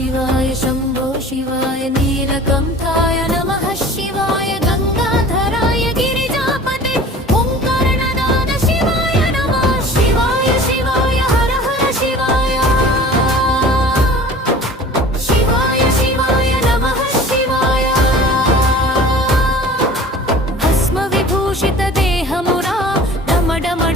शिवाय शम्भो शिवाय नीलकण्ठाय नमः शिवाय गंगाधराय गिरिजापते ओंकारनाद शिवाय नमः शिवाय शिवाय हर हर शिवाय शिवाय शिवाय नमः शिवाय भस्म विभूषित देहमुरा डम डम